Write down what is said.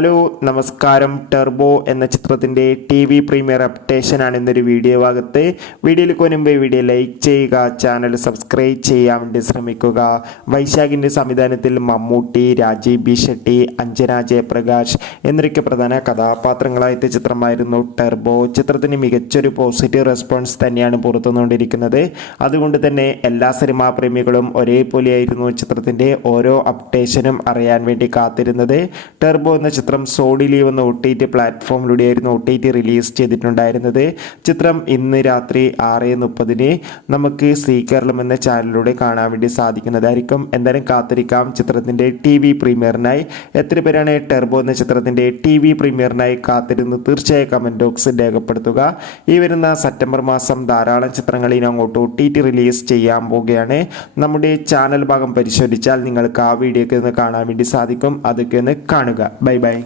Hello നമസ്കാരം. Turbo എന്ന ചിത്രത്തിൻ്റെ TV പ്രീമിയർ അപ്ഡേഷനാണ് ഇന്നൊരു വീഡിയോ ഭാഗത്ത്. വീഡിയോയിലേക്ക് മുൻപ് വീഡിയോ ലൈക്ക് ചെയ്യുക, ചാനൽ സബ്സ്ക്രൈബ് ചെയ്യാൻ വേണ്ടി ശ്രമിക്കുക. വൈശാഖിൻ്റെ സംവിധാനത്തിൽ മമ്മൂട്ടി, രാജീവ് ബി ഷെട്ടി, അഞ്ജന ജയപ്രകാശ് എന്നൊക്കെ പ്രധാന കഥാപാത്രങ്ങളായ ചിത്രമായിരുന്നു ടെർബോ. ചിത്രത്തിന് മികച്ചൊരു പോസിറ്റീവ് റെസ്പോൺസ് തന്നെയാണ് പുറത്തുനിന്നുകൊണ്ടിരിക്കുന്നത്. അതുകൊണ്ട് തന്നെ എല്ലാ സിനിമാ പ്രേമികളും ഒരേപോലെയായിരുന്നു ചിത്രത്തിൻ്റെ ഓരോ അപ്ഡേഷനും അറിയാൻ വേണ്ടി കാത്തിരുന്നത്. ടെർബോ എന്ന ചിത്രം സോണി ലീവ് എന്ന OTT പ്ലാറ്റ്ഫോമിലൂടെയായിരുന്നു OTT റിലീസ് ചെയ്തിട്ടുണ്ടായിരുന്നത്. ചിത്രം ഇന്ന് രാത്രി 6:30 നമുക്ക് സി കേരളം എന്ന ചാനലിലൂടെ കാണാൻ വേണ്ടി സാധിക്കുന്നതായിരിക്കും. എന്തായാലും കാത്തിരിക്കാം ചിത്രത്തിൻ്റെ TV പ്രീമിയറിനായി. എത്ര പേരാണ് ടെർബോ എന്ന ചിത്രത്തിൻ്റെ TV പ്രീമിയറിനായി കാത്തിരുന്ന് തീർച്ചയായും കമൻറ്റ് ബോക്സിൽ രേഖപ്പെടുത്തുക. ഈ വരുന്ന സെപ്റ്റംബർ മാസം ധാരാളം ചിത്രങ്ങൾ ഇനി അങ്ങോട്ട് OTT റിലീസ് ചെയ്യാൻ പോവുകയാണ്. നമ്മുടെ ചാനൽ ഭാഗം പരിശോധിച്ചാൽ നിങ്ങൾക്ക് ആ വീഡിയോക്ക് ഒന്ന് കാണാൻ വേണ്ടി സാധിക്കും. അതൊക്കെ ഒന്ന് കാണുക. Bye bye.